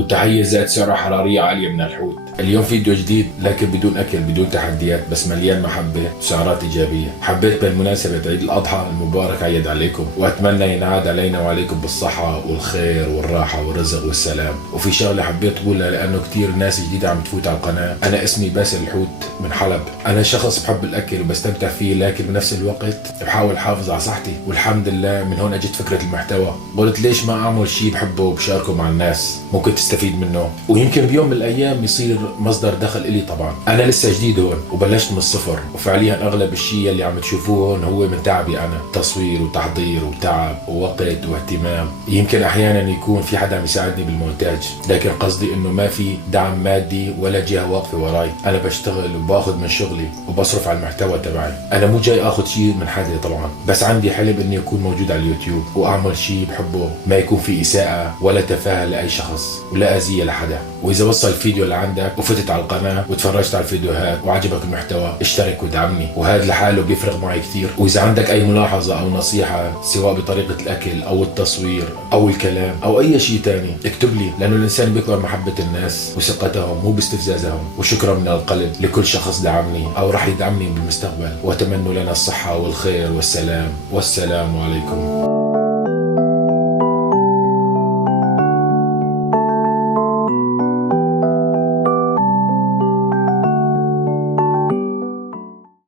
وتحية ذات سعرة حرارية عالية من الحوت. اليوم فيديو جديد لكن بدون أكل بدون تحديات، بس مليان محبة وسعرات إيجابية. حبيت بمناسبة عيد الأضحى المبارك عيد عليكم، وأتمنى ينعاد علينا وعليكم بالصحة والخير والراحة والرزق والسلام. وفي شغلة حبيت أقولها لأنه كتير ناس جديدة عم تفوت على القناة. أنا اسمي باسل الحوت من حلب. أنا شخص بحب الأكل وبستمتع فيه، لكن بنفس الوقت بحاول أحافظ على صحتي، والحمد لله من هون أجت فكرة المحتوى. قلت ليش ما أعمل شيء بحبه وبشاركه مع الناس، ممكن تستفيد منه ويمكن بيوم من الأيام يصير مصدر دخل إلي. طبعا أنا لسه جديد هون وبلشت من الصفر، وفعليا أغلب الشيء اللي عم تشوفوه هون هو من تعبي أنا، تصوير وتحضير وتعب ووقت واهتمام. يمكن أحيانا يكون في حدا عم يساعدني بالمونتاج، لكن قصدي إنه ما في دعم مادي ولا جهة واقفة وراي. أنا بشتغل وباخذ من شغلي وبصرف على المحتوى تبعي. أنا مو جاي أخذ شيء من حدا طبعا، بس عندي حلم إني أكون موجود على اليوتيوب وأعمل شيء بحبه، ما يكون في إساءة ولا تفاهة لأي شخص ولا أذية لحدا. وإذا وصل الفيديو لعندك وفتت على القناة وتفرجت على الفيديوهات وعجبك المحتوى، اشترك ودعمني، وهذا لحاله بيفرق معي كثير. وإذا عندك أي ملاحظة أو نصيحة سواء بطريقة الأكل أو التصوير أو الكلام أو أي شيء تاني، اكتب لي، لأنه الإنسان بيكبر محبة الناس وثقتهم مو باستفزازهم. وشكرا من القلب لكل شخص دعمني أو راح يدعمني بالمستقبل، وأتمنى لنا الصحة والخير والسلام. والسلام عليكم.